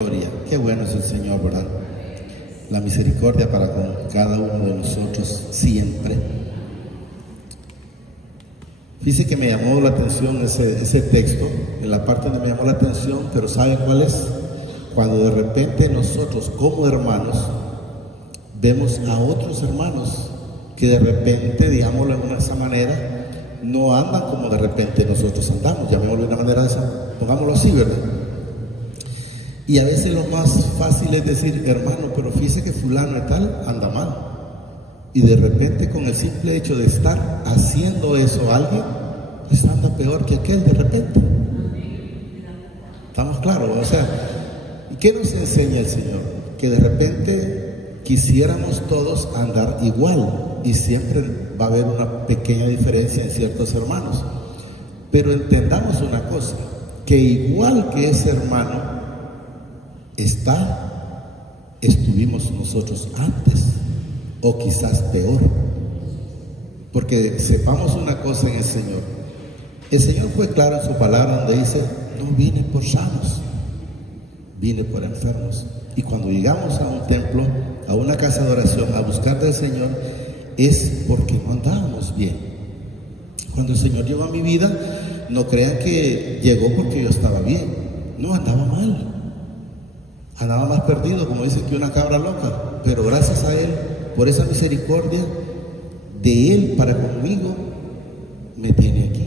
Gloria. Qué bueno es el Señor, ¿verdad? La misericordia para con cada uno de nosotros siempre. Fíjese que me llamó la atención ese texto, en la parte donde me llamó la atención, pero ¿sabe cuál es? Cuando de repente nosotros como hermanos vemos a otros hermanos que de repente, digámoslo de esa manera, no andan como de repente nosotros andamos, llamémoslo de una manera de esa, pongámoslo así, ¿verdad? Y a veces lo más fácil es decir, hermano, pero fíjese que fulano y tal anda mal. Y de repente con el simple hecho de estar haciendo eso a alguien, pues anda peor que aquel de repente. ¿Estamos claros? O sea, ¿qué nos enseña el Señor? Que de repente quisiéramos todos andar igual y siempre va a haber una pequeña diferencia en ciertos hermanos. Pero entendamos una cosa, que igual que ese hermano estuvimos nosotros antes, o quizás peor, porque sepamos una cosa en el Señor. El Señor fue claro en su palabra donde dice, no vine por sanos, vine por enfermos. Y cuando llegamos a un templo, a una casa de oración, a buscar del Señor, es porque no andábamos bien. Cuando el Señor llegó a mi vida, no crean que llegó porque yo estaba bien, no, andaba mal. Andaba más perdido, como dicen, que una cabra loca, pero gracias a Él, por esa misericordia de Él para conmigo, me tiene aquí.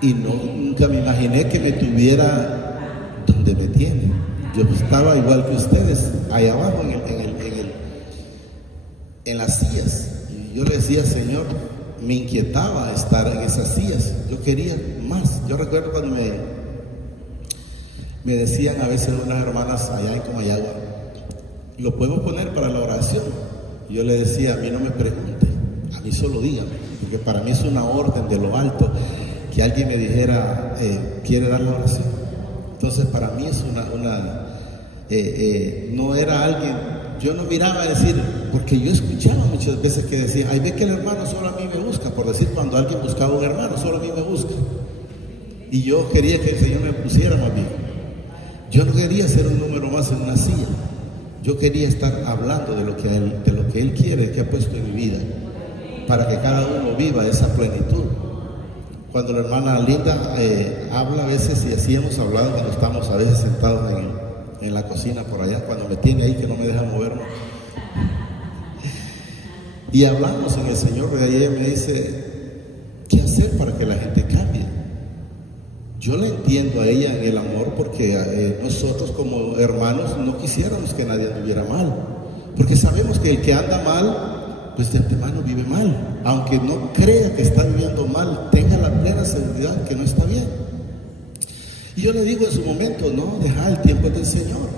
Y nunca me imaginé que me tuviera donde me tiene. Yo estaba igual que ustedes, ahí abajo en las sillas. Y yo le decía, Señor, me inquietaba estar en esas sillas. Yo quería más. Yo recuerdo cuando me decían a veces unas hermanas allá en Comayagua, lo podemos poner para la oración. Y yo le decía, a mí no me pregunte, a mí solo dígame, porque para mí es una orden de lo alto que alguien me dijera, ¿quiere dar la oración? Entonces para mí es no era alguien, yo no miraba a decir, porque yo escuchaba muchas veces que decía, ay, ve que el hermano solo a mí me busca, por decir, cuando alguien buscaba un hermano, solo a mí me busca. Y yo quería que el Señor me pusiera más bien. Yo no quería ser un número más en una silla. Yo quería estar hablando de lo que Él quiere, que ha puesto en mi vida, para que cada uno viva esa plenitud. Cuando la hermana Linda habla a veces, y así hemos hablado cuando estamos a veces sentados en la cocina por allá, cuando me tiene ahí que no me deja moverme, y hablamos en el Señor, y ella me dice, ¿qué hacer para que la gente cambie? Yo la entiendo a ella en el amor, porque nosotros como hermanos no quisiéramos que nadie anduviera mal, porque sabemos que el que anda mal, pues de antemano vive mal, aunque no crea que está viviendo mal, tenga la plena seguridad que no está bien. Y yo le digo en su momento, no, deja, el tiempo es del Señor,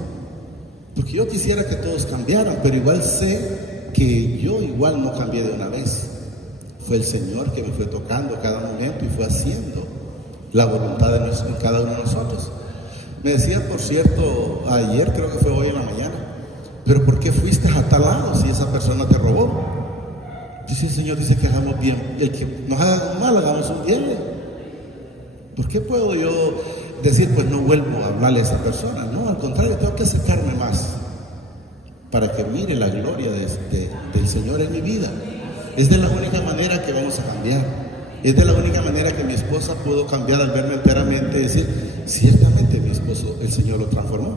porque yo quisiera que todos cambiaran, pero igual sé que yo igual no cambié de una vez. Fue el Señor que me fue tocando cada momento y fue haciendo la voluntad de cada uno de nosotros. Me decían, por cierto, ayer, creo que fue hoy en la mañana, pero ¿por qué fuiste a tal lado si esa persona te robó? Dice el Señor, dice que hagamos bien, el que nos haga un mal, hagamos un bien. ¿Por qué puedo yo decir, pues no vuelvo a hablarle a esa persona? No, al contrario, tengo que acercarme más para que mire la gloria del Señor en mi vida. Es de la única manera que vamos a cambiar. Es de la única manera que mi esposa pudo cambiar al verme enteramente y decir, ciertamente mi esposo, el Señor lo transformó.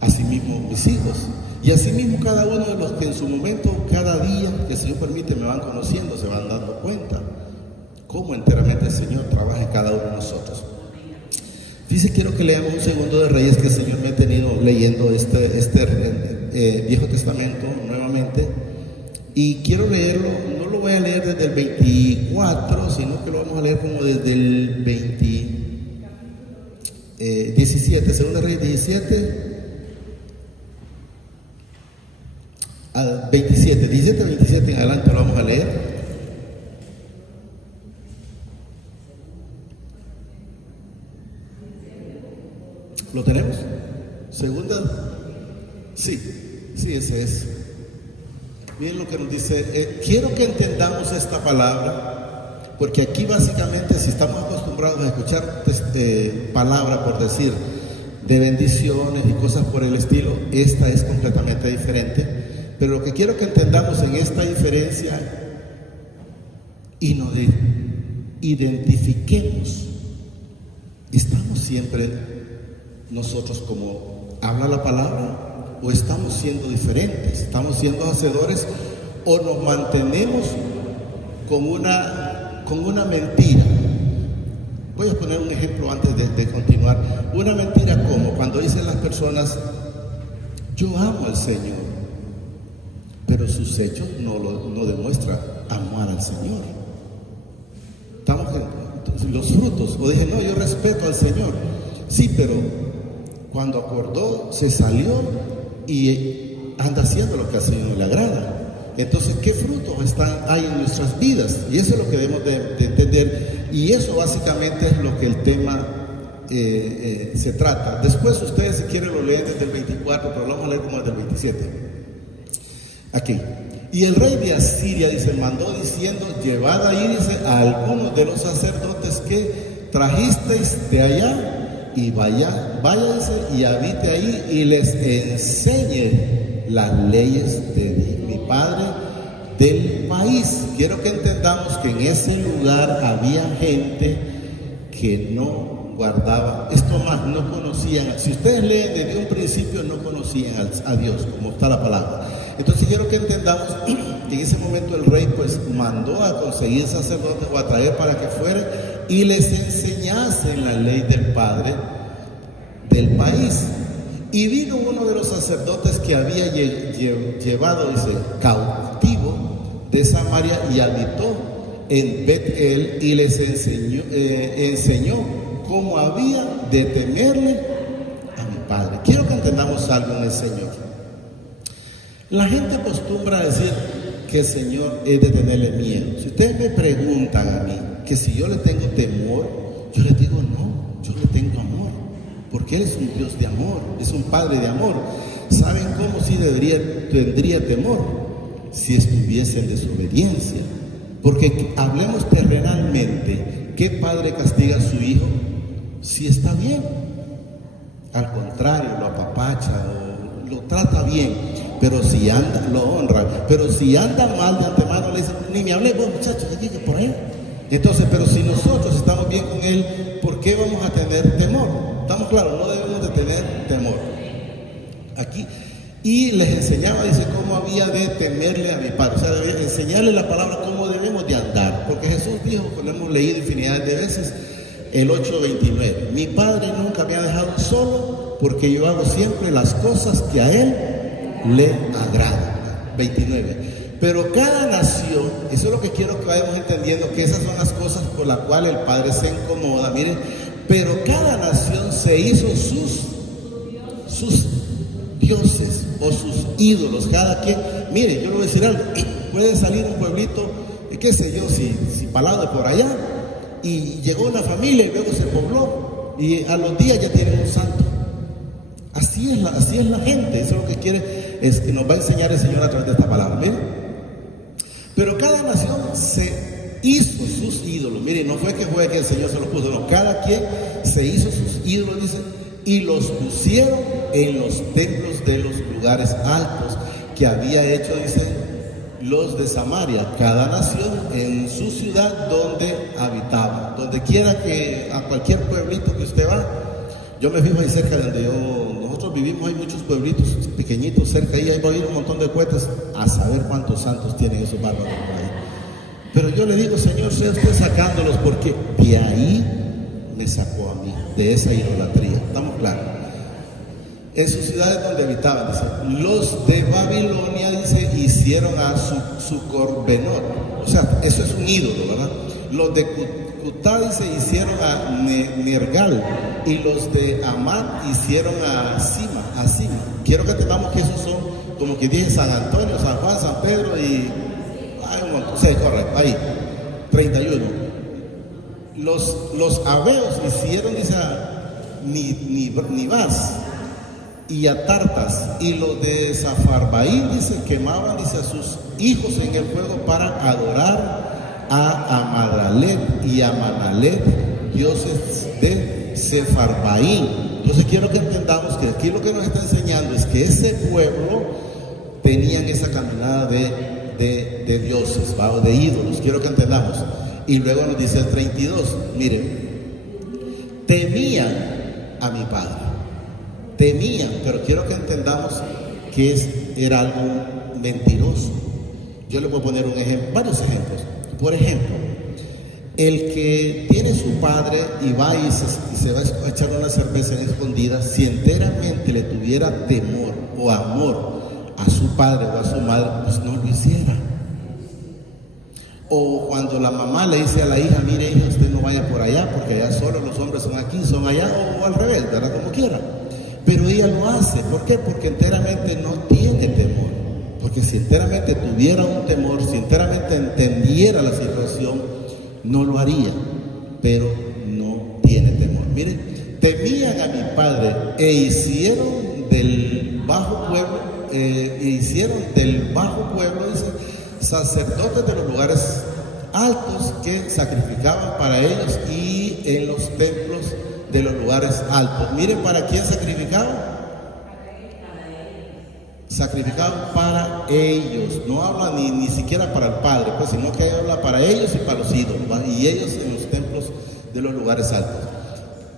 Asimismo mis hijos. Y asimismo cada uno de los que en su momento, cada día que el Señor permite, me van conociendo, se van dando cuenta cómo enteramente el Señor trabaja en cada uno de nosotros. Dice, quiero que leamos un segundo de Reyes, que el Señor me ha tenido leyendo este Viejo Testamento nuevamente. Y quiero leerlo, no lo voy a leer desde el 24, sino que lo vamos a leer como desde el 17, Segunda Reyes 17 al 27, 17 al 27 en adelante lo vamos a leer. ¿Lo tenemos? Segunda, sí, ese es. Miren lo que nos dice, quiero que entendamos esta palabra, porque aquí básicamente, si estamos acostumbrados a escuchar palabra por decir, de bendiciones y cosas por el estilo. Esta es completamente diferente, pero lo que quiero que entendamos en esta diferencia y nos identifiquemos, ¿estamos siempre nosotros como habla la palabra o estamos siendo diferentes? ¿Estamos siendo hacedores o nos mantenemos con una mentira? Voy a poner un ejemplo antes de continuar. Una mentira como cuando dicen las personas: yo amo al Señor, pero sus hechos no demuestran amar al Señor. Estamos en los frutos. O dije: no, yo respeto al Señor. Sí, pero cuando acordó, se salió y anda haciendo lo que al Señor le agrada. Entonces, ¿qué frutos hay en nuestras vidas? Y eso es lo que debemos de entender. Y eso básicamente es lo que el tema se trata. Después ustedes, si quieren, lo leen desde el 24, pero lo vamos a leer como desde el 27. Aquí. Y el rey de Asiria, dice, mandó diciendo: llevad ahí, dice, a algunos de los sacerdotes que trajisteis de allá, y vaya, dice, y habite ahí, y les enseñe las leyes de mi padre del país. Quiero que entendamos que en ese lugar había gente que no guardaba, esto más, no conocían. Si ustedes leen desde un principio, no conocían a Dios, como está la palabra. Entonces quiero que entendamos que en ese momento el rey pues mandó a conseguir sacerdotes o a traer para que fueran y les enseñasen la ley del padre del país. Y vino uno de los sacerdotes que había llevado, dice, cautivo de Samaria, y habitó en Bet-el, y les enseñó cómo había de temerle a mi padre. Quiero que entendamos algo en el Señor. La gente acostumbra a decir que el Señor es de tenerle miedo. Si ustedes me preguntan a mí que si yo le tengo temor, yo les digo: no, yo le tengo amor, porque Él es un Dios de amor, es un Padre de amor. ¿Saben cómo sí tendría temor? Si estuviese en desobediencia. Porque hablemos terrenalmente, ¿qué padre castiga a su hijo si está bien? Al contrario, lo apapacha o lo trata bien. Pero si anda, lo honra. Pero si anda mal de antemano, le dice: ni me hablé vos, muchachos, que llegue por ahí. Entonces, pero si nosotros estamos bien con Él, ¿por qué vamos a tener temor? ¿Estamos claros? No debemos de tener temor. Aquí. Y les enseñaba, dice, cómo había de temerle a mi padre. O sea, debía enseñarle la palabra, cómo debemos de andar. Porque Jesús dijo, lo hemos leído infinidad de veces, el 8:29. Mi padre nunca me ha dejado solo, porque yo hago siempre las cosas que a Él le agrada. 29. Pero cada nación, eso es lo que quiero que vayamos entendiendo, que esas son las cosas por las cuales el Padre se incomoda. Miren, pero cada nación se hizo sus dioses o sus ídolos, cada quien. Miren, yo le voy a decir algo: puede salir un pueblito, qué sé yo, si palado de por allá, y llegó una familia y luego se pobló, y a los días ya tienen un santo. Así es la gente. Eso es lo que quiere, es que nos va a enseñar el Señor a través de esta palabra. Miren, pero cada nación se hizo sus ídolos. Miren, no fue que el Señor se los puso, no, cada quien se hizo sus ídolos, dice, y los pusieron en los templos de los lugares altos que había hecho, dice, los de Samaria, cada nación en su ciudad donde habitaba. Donde quiera que, a cualquier pueblito que usted va, yo me fijo ahí cerca de donde nosotros vivimos, hay muchos pueblitos pequeñitos cerca, ahí va a ir un montón de cohetes, a saber cuántos santos tienen esos bárbaros por ahí. Pero yo le digo: Señor, sea usted sacándolos, porque de ahí me sacó a mí, de esa idolatría. ¿Estamos claros? En sus ciudades donde habitaban, dice, los de Babilonia, dice, hicieron a su Corbenot. O sea, eso es un ídolo, ¿verdad? Los de Cutá, dice, hicieron a Nergal, y los de Amán hicieron a Sima. Quiero que tengamos que esos son, como que dije, San Antonio, San Juan, San Pedro y hay un montón. Sí, correcto, ahí, 31. Los Abeos hicieron, dice, Nibás y a Tartas, y los de Zafarbaín, dice, quemaban, dice, a sus hijos en el fuego para adorar a Amadalet y a Manalet, dioses de Sefarbaín. Entonces quiero que entendamos que aquí lo que nos está enseñando es que ese pueblo tenían esa caminada de dioses, ¿va? O de ídolos. Quiero que entendamos. Y luego nos dice el 32, miren, temían a mi padre. Temían, pero quiero que entendamos que era algo mentiroso. Yo le voy a poner varios ejemplos. Por ejemplo, el que tiene su padre y va y se va a echar una cerveza en escondida, si enteramente le tuviera temor o amor a su padre o a su madre, pues no lo hiciera. O cuando la mamá le dice a la hija, mire hija, usted no vaya por allá, porque allá solo los hombres son aquí, son allá, o al revés, ¿verdad? Como quiera. Pero ella lo hace. ¿Por qué? Porque enteramente no tiene temor. Porque si enteramente tuviera un temor, si enteramente entendiera la situación, no lo haría. Pero no tiene temor. Miren, temían a mi padre e hicieron del bajo pueblo, dice, sacerdotes de los lugares altos que sacrificaban para ellos y en los templos de los lugares altos. Miren, ¿para quién sacrificaban? Sacrificaban para ellos. No habla ni siquiera para el Padre, pues, sino que habla para ellos y para los ídolos, ¿va? Y ellos en los templos de los lugares altos.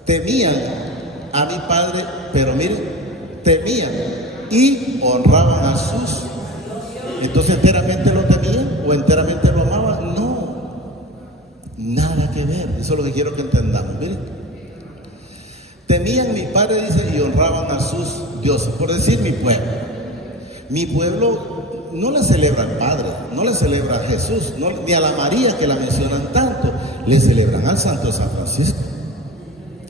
Temían a mi Padre, pero miren, temían y honraban a sus. Entonces, ¿enteramente lo temían o enteramente lo amaban? No, nada que ver. Eso es lo que quiero que entendamos. Miren, temían mi padre, dice, y honraban a sus dioses. Por decir mi pueblo. Mi pueblo no le celebra al Padre, no le celebra a Jesús, ni a la María que la mencionan tanto. Le celebran al Santo de San Francisco.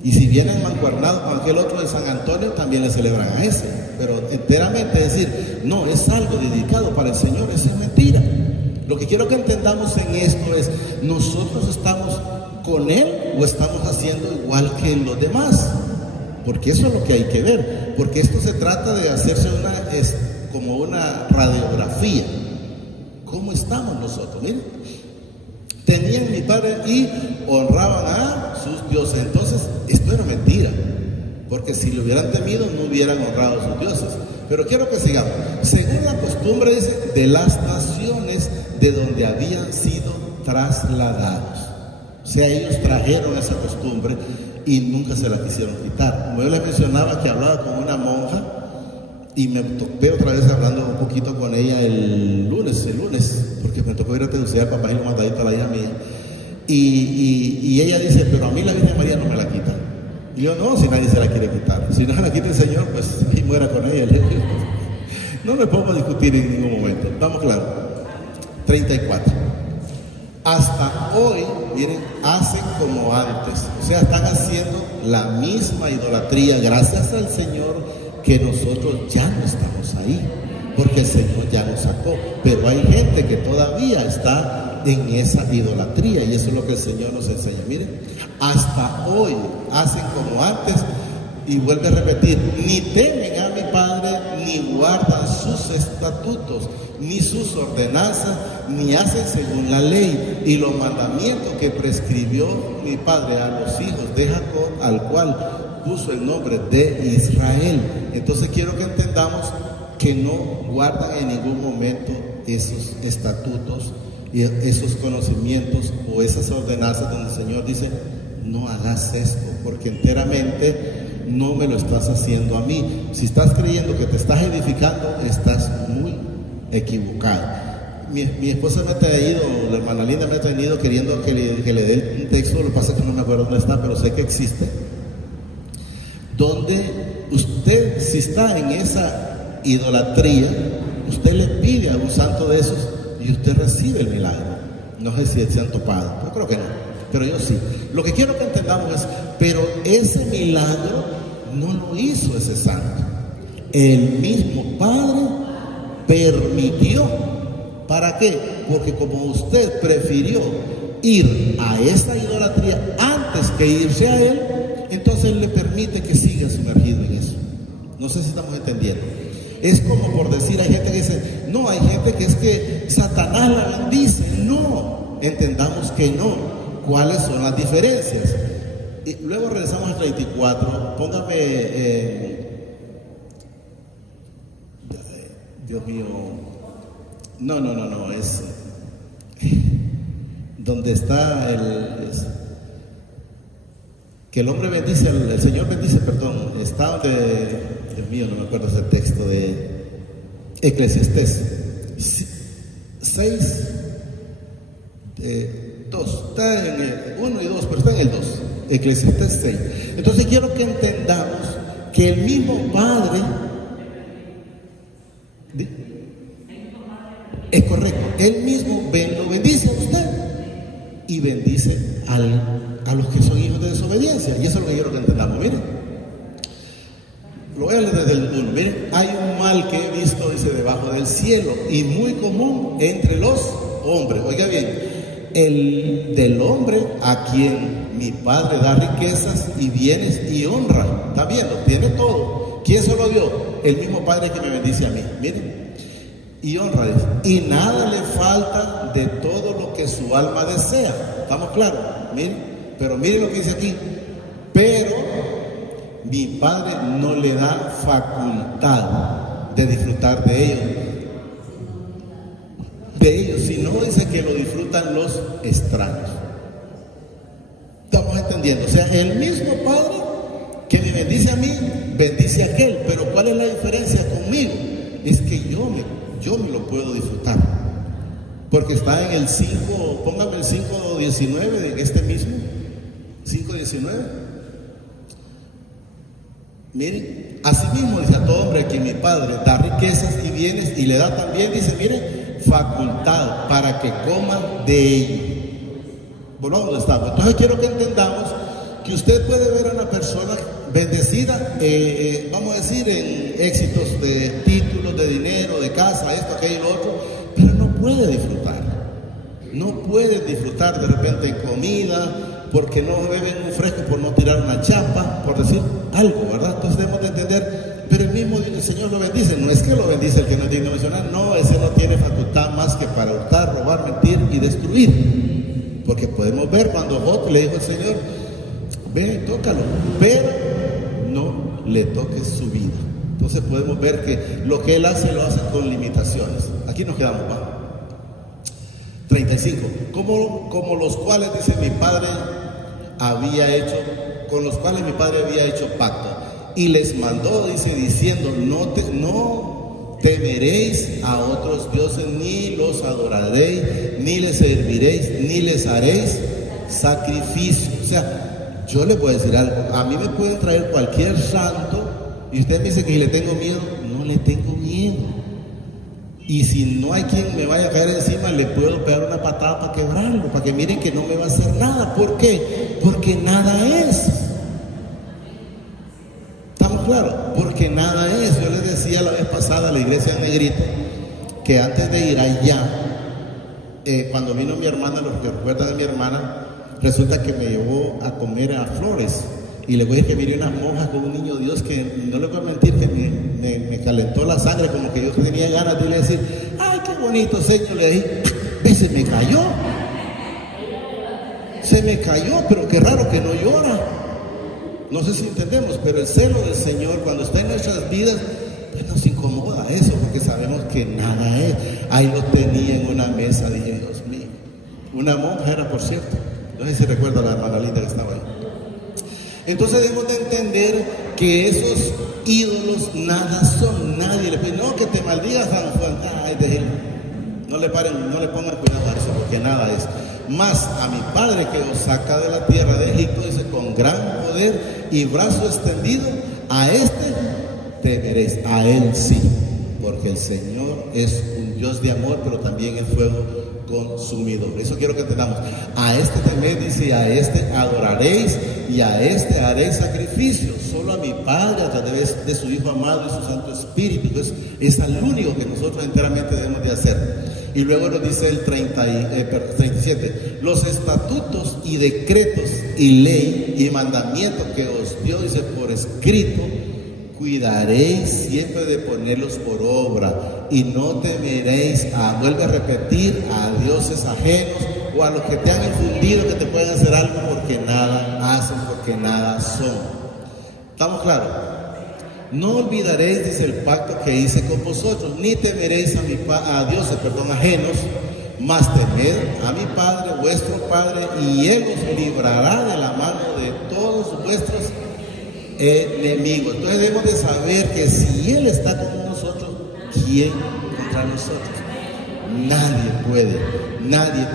Y si vienen mancuernados con aquel otro de San Antonio, también le celebran a ese. Pero enteramente decir, no, es algo dedicado para el Señor, eso es mentira. Lo que quiero que entendamos en esto es, ¿nosotros estamos con Él o estamos haciendo igual que los demás? Porque eso es lo que hay que ver. Porque esto se trata de hacerse como una radiografía. ¿Cómo estamos nosotros? Miren, tenían mi padre y honraban a sus dioses. Entonces, esto era mentira. Porque si lo hubieran temido, no hubieran honrado a sus dioses. Pero quiero que sigamos. Según la costumbre, dice, de las naciones de donde habían sido trasladados. O sea, ellos trajeron esa costumbre y nunca se la quisieron quitar. Como yo les mencionaba que hablaba con una monja y me topé otra vez hablando un poquito con ella el lunes, porque me tocó ir a Teducea, papá y lo mandadito a la hija mía. Y ella dice, pero a mí la Virgen María no me la quita. Y yo, no, si nadie se la quiere quitar. Si no se la quita el Señor, pues y muera con ella. No me pongo a discutir en ningún momento. Vamos claro. 34. Hasta hoy, miren, hacen como antes. O sea, están haciendo la misma idolatría. Gracias al Señor que nosotros ya no estamos ahí. Porque el Señor ya nos sacó. Pero hay gente que todavía está en esa idolatría. Y eso es lo que el Señor nos enseña. Miren, hasta hoy hacen como antes. Y vuelve a repetir, ni temen a mi Padre, ni guardan sus estatutos, ni sus ordenanzas, ni hacen según la ley y los mandamientos que prescribió mi Padre a los hijos de Jacob, al cual puso el nombre de Israel. Entonces quiero que entendamos que no guardan en ningún momento esos estatutos y esos conocimientos o esas ordenanzas donde el Señor dice, no hagas esto, porque enteramente no me lo estás haciendo a mí. Si estás creyendo que te estás edificando, estás muy equivocado. Mi esposa me ha traído, la hermana Linda me ha traído queriendo que le dé un texto, lo que pasa es que no me acuerdo dónde está, pero sé que existe, donde usted, si está en esa idolatría, usted le pide a un santo de esos y usted recibe el milagro. No sé si se han topado, pero creo que no. Pero yo sí. Lo que quiero que entendamos es, pero ese milagro no lo hizo ese santo. El mismo Padre permitió. ¿Para qué? Porque como usted prefirió ir a esa idolatría antes que irse a Él, entonces Él le permite que siga sumergido en eso. No sé si estamos entendiendo. Es como por decir, hay gente que dice, no, hay gente que es que Satanás la bendice. No, entendamos que no. ¿Cuáles son las diferencias? y luego regresamos al 34. Póngame, Dios mío, no, es donde está que el hombre bendice, el Señor bendice, perdón, está donde, Dios mío, no me acuerdo ese texto de Eclesiastés 6, 2, está en el 1 y 2, pero está en el 2, Eclesiastés 6. Entonces quiero que entendamos que el mismo Padre, es correcto, Él mismo lo bendice a usted y bendice a los que son hijos de desobediencia. Y eso es lo que quiero que entendamos. Miren, lo voy a leer desde el 1. Miren, hay un mal que he visto, dice, debajo del cielo y muy común entre los hombres. Oiga bien, el del hombre a quien mi Padre da riquezas y bienes y honra. ¿Está viendo? Tiene todo. ¿Quién se lo dio? El mismo Padre que me bendice a mí. Miren, y honra, y nada le falta de todo lo que su alma desea. ¿Estamos claros? Miren, pero miren lo que dice aquí. Pero mi Padre no le da facultad de disfrutar de ellos, sino dice que lo disfrutan los extraños. ¿Estamos entendiendo? O sea, el mismo Padre que me bendice a mí, bendice a aquel. Pero ¿cuál es la diferencia conmigo? Es que yo me lo puedo disfrutar, porque está en el 5, póngame el 5:19 de este mismo 5:19. Miren, así mismo dice, a todo hombre a quien mi Padre da riquezas y bienes y le da también, dice, miren, facultad para que coma de ello. Volvamos donde estamos. Entonces quiero que entendamos que usted puede ver a una persona bendecida, vamos a decir, en éxitos de títulos, de dinero, de casa, esto, aquello y lo otro, pero no puede disfrutar. No puede disfrutar de repente en comida, porque no beben un fresco por no tirar una chapa, por decir algo, ¿verdad? Entonces debemos de entender, pero el Señor lo bendice. No es que lo bendice el que no es digno de mencionar, no, ese no tiene facultad más que para hurtar, robar, mentir y destruir. Porque podemos ver cuando Lot le dijo al Señor, ve, tócalo, pero no le toques su vida. Entonces podemos ver que lo que Él hace, lo hace con limitaciones. Aquí nos quedamos, ¿va? 35. Como los cuales, dice, con los cuales mi Padre había hecho pacto. Y les mandó, dice, diciendo, no temeréis a otros dioses, ni los adoraréis, ni les serviréis, ni les haréis sacrificio. O sea, yo le puedo decir algo, a mí me pueden traer cualquier santo y usted me dice que le tengo miedo. No le tengo miedo, y si no hay quien me vaya a caer encima, le puedo pegar una patada para quebrarlo, para que miren que no me va a hacer nada. ¿Por qué? Porque nada es. ¿Estamos claros? Porque nada es. Yo les decía la vez pasada a la iglesia en Negrito que antes de ir allá, cuando vino mi hermana, los que recuerdan de mi hermana, resulta que me llevó a comer a Flores, y le voy a decir que miré unas monjas con un niño Dios que no le voy a mentir, que me calentó la sangre, como que yo tenía ganas de decir, ay, qué bonito Señor. Le dije, se me cayó, pero qué raro que no llora. No sé si entendemos, pero el celo del Señor cuando está en nuestras vidas, pues nos incomoda eso, porque sabemos que nada es. Ahí lo tenía en una mesa, dije, Dios mío. Una monja era, por cierto, no sé si recuerda a la hermana linda que estaba ahí. Entonces debemos de entender que esos ídolos nada son. Nadie le pide, no, que te maldiga San Juan. Ay, déjenlo. No le pongan cuidado a eso, porque nada es. Más a mi Padre que os saca de la tierra de Egipto, dice, con gran poder y brazo extendido, a este temeréis, a Él sí, porque el Señor es un Dios de amor, pero también es fuego consumidor. Eso quiero que entendamos. A este teméis, dice, a este adoraréis y a este haréis sacrificio. Solo a mi Padre a través de su Hijo amado y su Santo Espíritu. Entonces es al único que nosotros enteramente debemos de hacer. Y luego nos dice el 37, los estatutos y decretos y ley y mandamientos que os dio, dice, por escrito, cuidaréis siempre de ponerlos por obra, y no temeréis vuelve a repetir, a dioses ajenos o a los que te han infundido que te pueden hacer algo, porque nada hacen, porque nada son. ¿Estamos claros? No olvidaréis, dice, el pacto que hice con vosotros, ni temeréis a dioses ajenos, mas temed a mi Padre, vuestro Padre, y Él os librará de la mano de todos vuestros enemigos. Entonces debemos de saber que si Él está con nosotros, ¿quién contra nosotros? Nadie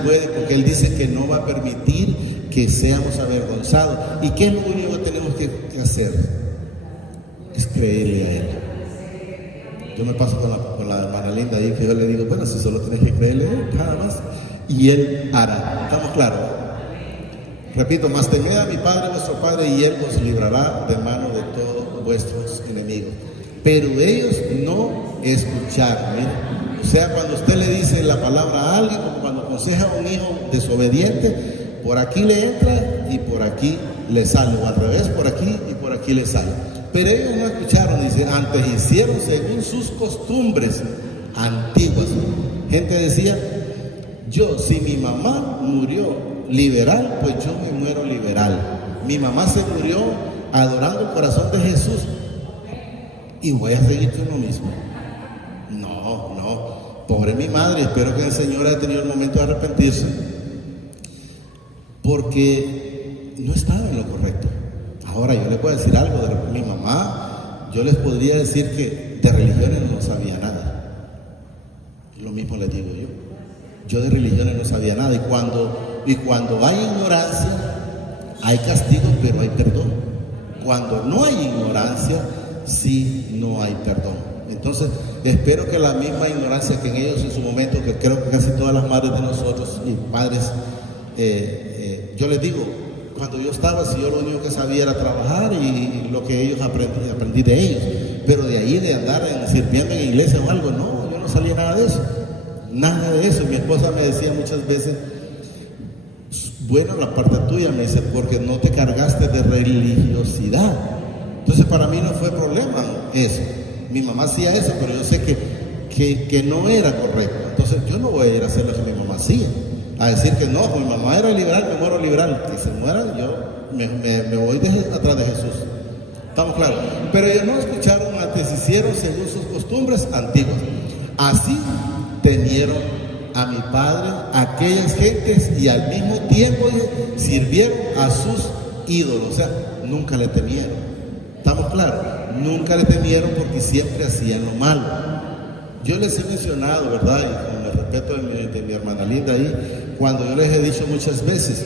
puede, porque Él dice que no va a permitir que seamos avergonzados. ¿Y qué es lo único que tenemos que hacer? Es creerle a Él. Yo me paso con la hermana Linda ahí, que yo le digo, bueno, si solo tienes que creerle a Él, nada más, y Él hará. ¿Estamos claros? Repito, mas temed a mi Padre, vuestro Padre, y Él os librará de mano de todos vuestros enemigos. Pero ellos no escucharon, ¿eh? O sea, cuando usted le dice la palabra a alguien, como cuando aconseja a un hijo desobediente, por aquí le entra y por aquí le sale, o al revés, por aquí y por aquí le sale. Pero ellos no escucharon, dice, antes hicieron según sus costumbres antiguas. Gente decía, yo, si mi mamá murió liberal, pues yo me muero liberal. Mi mamá se murió adorando el corazón de Jesús y voy a seguir yo lo mismo. No, pobre mi madre, espero que el Señor haya tenido el momento de arrepentirse, porque no estaba en lo correcto. Ahora yo les puedo decir algo de mi mamá, yo les podría decir que de religiones no sabía nada. Lo mismo les digo yo. Yo de religiones no sabía nada, y cuando hay ignorancia, hay castigo, pero hay perdón. Cuando no hay ignorancia, sí no hay perdón. Entonces, espero que la misma ignorancia que en ellos en su momento, que creo que casi todas las madres de nosotros y padres, yo les digo, cuando yo estaba, si yo lo único que sabía era trabajar y lo que ellos aprendí de ellos, pero de ahí de andar sirviendo en iglesia o algo, no, yo no sabía nada de eso. Nada de eso. Mi esposa me decía muchas veces, bueno, la parte tuya, me dice, porque no te cargaste de religiosidad. Entonces para mí no fue problema eso. Mi mamá hacía eso, pero yo sé que no era correcto. Entonces yo no voy a ir a hacer lo que mi mamá hacía, a decir que no, mi mamá era liberal, me muero liberal. Que se mueran, yo me voy atrás de Jesús. ¿Estamos claros? Pero ellos no escucharon antes, hicieron según sus costumbres antiguas. Así temieron a mi Padre aquellas gentes y al mismo tiempo sirvieron a sus ídolos. O sea, nunca le temieron. ¿Estamos claros? Nunca le temieron porque siempre hacían lo malo. Yo les he mencionado, ¿verdad? Y con el respeto de mi hermana Linda ahí, cuando yo les he dicho muchas veces,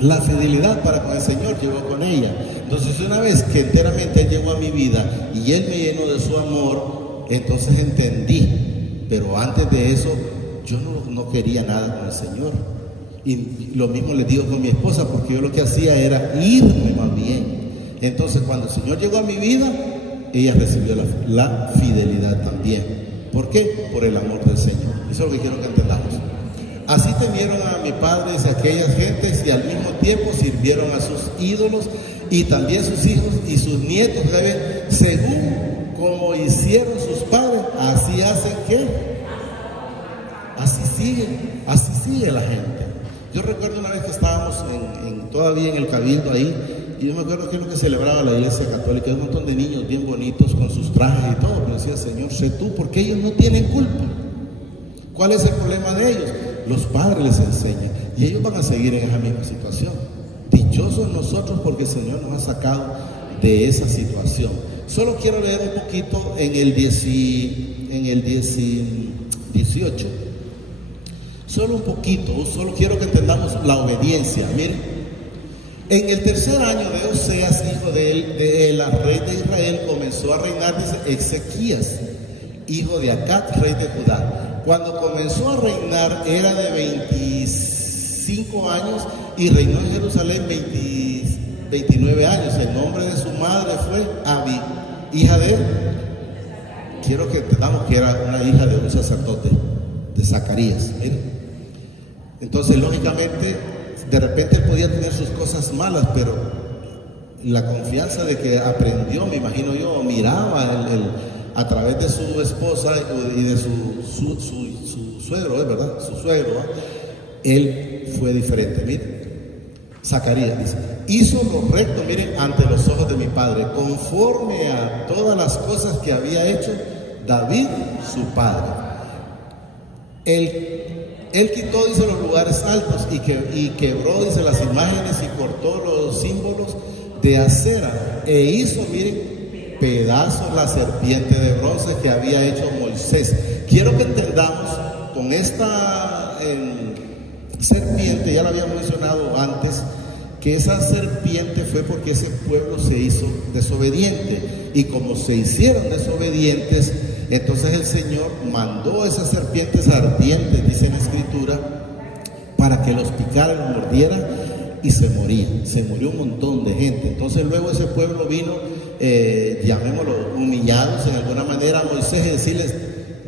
la fidelidad para con el Señor llegó con ella. Entonces una vez que enteramente Él llegó a mi vida y Él me llenó de su amor, entonces entendí. Pero antes de eso, yo no quería nada con el Señor. Y lo mismo le digo con mi esposa, porque yo lo que hacía era irme más bien. Entonces cuando el Señor llegó a mi vida, ella recibió la fidelidad también. ¿Por qué? Por el amor del Señor. Eso es lo que quiero que entendamos. Así temieron a mi Padre y aquellas gentes y al mismo tiempo sirvieron a sus ídolos, y también sus hijos y sus nietos deben, según como hicieron sus padres, así hacen que así sigue la gente. Yo recuerdo una vez que estábamos todavía en el cabildo ahí, y yo me acuerdo que es lo que celebraba la iglesia católica, un montón de niños bien bonitos con sus trajes y todo, pero decía, Señor, sé tú, porque ellos no tienen culpa. ¿Cuál es el problema de ellos? Los padres les enseñan y ellos van a seguir en esa misma situación. Dichosos nosotros porque el Señor nos ha sacado de esa situación. Solo quiero leer un poquito en el 18. Solo un poquito, solo quiero que entendamos la obediencia. Miren, en el tercer año de Oseas, hijo de Ela, rey de Israel, comenzó a reinar, dice, Ezequías, hijo de Acat, rey de Judá. Cuando comenzó a reinar era de 25 años y reinó en Jerusalén 29 años. El nombre de su madre fue Abi, hija de, quiero que entendamos que era una hija de un sacerdote, de Zacarías. Miren. Entonces, lógicamente, de repente él podía tener sus cosas malas, pero la confianza de que aprendió, me imagino yo, miraba a través de su esposa y de su suegro, ¿verdad? Su suegro, él fue diferente. Miren, Zacarías dice, hizo lo recto, miren, ante los ojos de mi padre, conforme a todas las cosas que había hecho David, su padre. Él quitó, dice, los lugares altos y quebró, dice, las imágenes y cortó los símbolos de acera e hizo, miren, pedazos la serpiente de bronce que había hecho Moisés. Quiero que entendamos con esta serpiente, ya la había mencionado antes, que esa serpiente fue porque ese pueblo se hizo desobediente, y como se hicieron desobedientes, entonces el Señor mandó esas serpientes ardientes, dice en la Escritura, para que los picara, los mordiera, y se murió un montón de gente. Entonces luego ese pueblo vino, llamémoslo humillados en alguna manera, a Moisés, y decirles,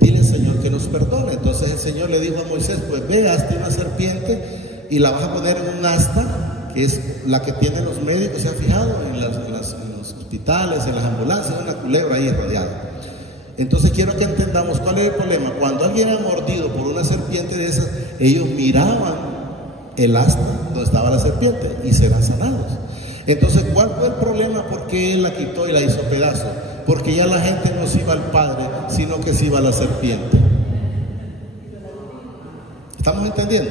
dile al Señor que nos perdone. Entonces el Señor le dijo a Moisés, pues ve, hazte una serpiente y la vas a poner en un asta, que es la que tienen los médicos, se ha fijado en los hospitales, en las ambulancias, una culebra ahí rodeada. Entonces quiero que entendamos cuál es el problema. Cuando alguien era mordido por una serpiente de esas, ellos miraban el asta donde estaba la serpiente y serán sanados. Entonces, ¿cuál fue el problema? ¿Por qué él la quitó y la hizo pedazo? Porque ya la gente no se iba al Padre, sino que se iba a la serpiente. ¿Estamos entendiendo?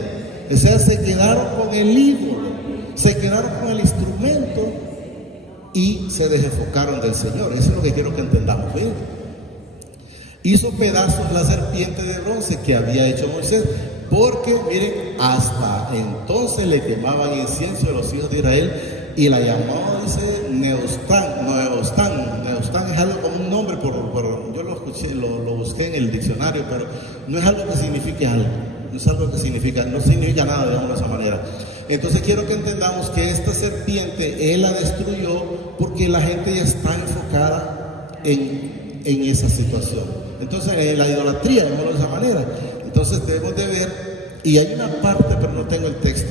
O sea, se quedaron con el ídolo, se quedaron con el instrumento y se desenfocaron del Señor. Eso es lo que quiero que entendamos bien. Hizo pedazos la serpiente de bronce que había hecho Moisés, porque miren, hasta entonces le quemaban incienso a los hijos de Israel y la llamaban, dice, Neostán. Neostán es algo como un nombre, yo lo escuché, lo busqué en el diccionario, pero no es algo que signifique algo, no es algo que significa, no significa nada, digamos de esa manera. Entonces quiero que entendamos que esta serpiente él la destruyó porque la gente ya está enfocada en esa situación. Entonces la idolatría, digamos de esa manera. Entonces debemos de ver, y hay una parte, pero no tengo el texto,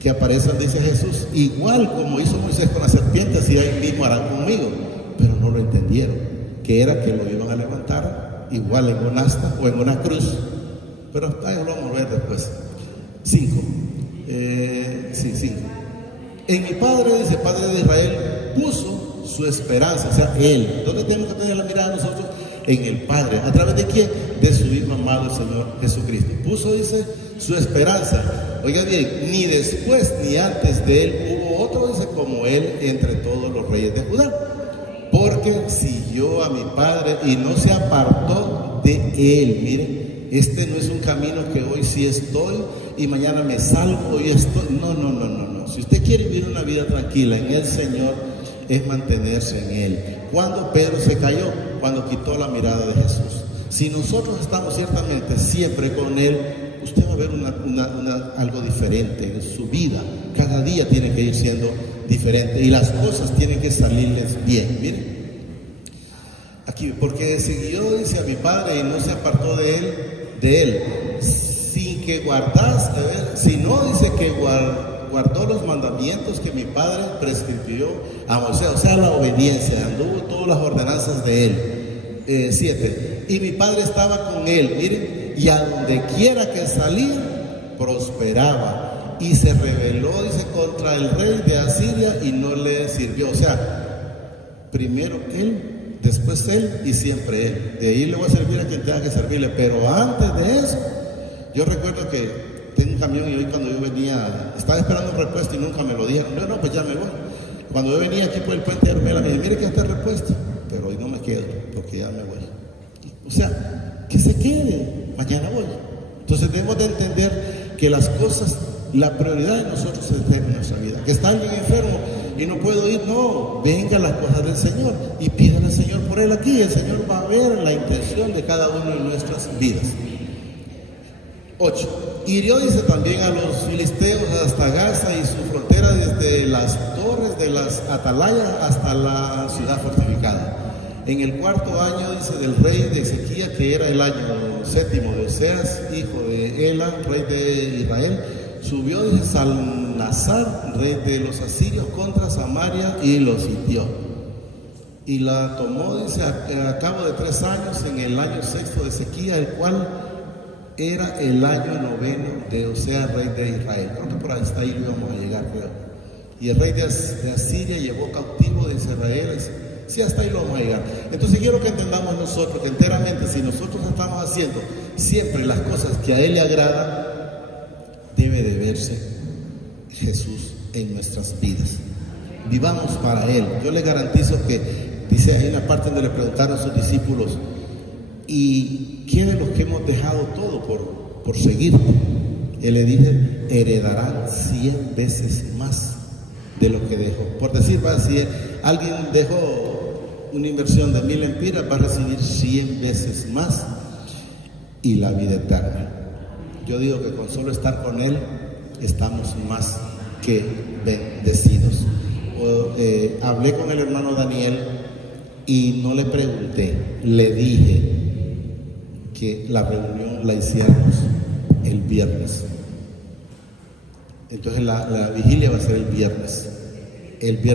que aparece donde dice Jesús, igual como hizo Moisés con la serpiente, así ahí mismo harán conmigo, pero no lo entendieron, que era que lo iban a levantar igual en un asta o en una cruz, pero ahí lo vamos a ver después. 5. En mi Padre, dice Padre de Israel, puso su esperanza, o sea, Él. ¿Dónde tenemos que tener la mirada nosotros? En el Padre. ¿A través de quién? De su Hijo amado, el Señor Jesucristo. Puso, dice, su esperanza. Oiga bien, ni después ni antes de Él hubo otro, dice, como Él entre todos los reyes de Judá. Porque siguió a mi Padre y no se apartó de Él. Miren, este no es un camino que hoy sí estoy y mañana me salgo y estoy. No. Si usted quiere vivir una vida tranquila en el Señor, es mantenerse en Él. Cuando Pedro se cayó, cuando quitó la mirada de Jesús. Si nosotros estamos ciertamente siempre con Él, usted va a ver algo diferente en su vida. Cada día tiene que ir siendo diferente y las cosas tienen que salirles bien. Miren, aquí, porque siguió, dice, a mi Padre y no se apartó de él, sin que guardase, si no, dice que guardó los mandamientos que mi Padre prescribió a Moisés, o sea, la obediencia, anduvo todas las ordenanzas de él. 7. Y mi Padre estaba con él, miren, y a donde quiera que salía, prosperaba. Y se rebeló, dice, contra el rey de Asiria y no le sirvió. O sea, primero él, después él y siempre él. De ahí le voy a servir a quien tenga que servirle. Pero antes de eso, yo recuerdo que tengo un camión y hoy cuando yo venía, estaba esperando un repuesto y nunca me lo dijeron. Yo no, pues ya me voy. Cuando yo venía aquí por el puente de Armela, me dije, mire que está el repuesto, pero hoy no me quedo porque ya me voy. O sea, que se quede, mañana voy. Entonces debemos de entender que las cosas, la prioridad de nosotros es en nuestra vida. Que está alguien enfermo y no puedo ir, no, venga las cosas del Señor y pídale al Señor por él aquí. El Señor va a ver la intención de cada uno de nuestras vidas. 8. Hirió, dice, también a los filisteos hasta Gaza y su frontera desde las torres de las atalayas hasta la ciudad fortificada. En el 4º año, dice, del rey de Ezequías, que era el año 7º de Oseas, hijo de Ela, rey de Israel, subió, dice, Salnasar, rey de los asirios, contra Samaria y los sitió. Y la tomó, dice, a cabo de 3 años, en el año 6º de Ezequías, el cual era el año 9 de Osea, rey de Israel. Creo que por ahí hasta ahí íbamos a llegar, creo. Y el rey de Asiria llevó cautivo de Israel. Sí, hasta ahí lo vamos a llegar. Entonces quiero que entendamos nosotros que enteramente, si nosotros estamos haciendo siempre las cosas que a Él le agradan, debe de verse Jesús en nuestras vidas. Vivamos para Él. Yo le garantizo que, dice, hay una parte donde le preguntaron a sus discípulos, ¿y quiénes los que hemos dejado todo por seguirte? Él le dice, heredarán 100 veces más de lo que dejó. Por decir, si alguien dejó una inversión de 1000 lempiras, va a recibir 100 veces más y la vida eterna. Yo digo que con solo estar con Él estamos más que bendecidos. Hablé con el hermano Daniel y no le pregunté, le dije que la reunión la hiciéramos el viernes. Entonces la vigilia va a ser el viernes. El viernes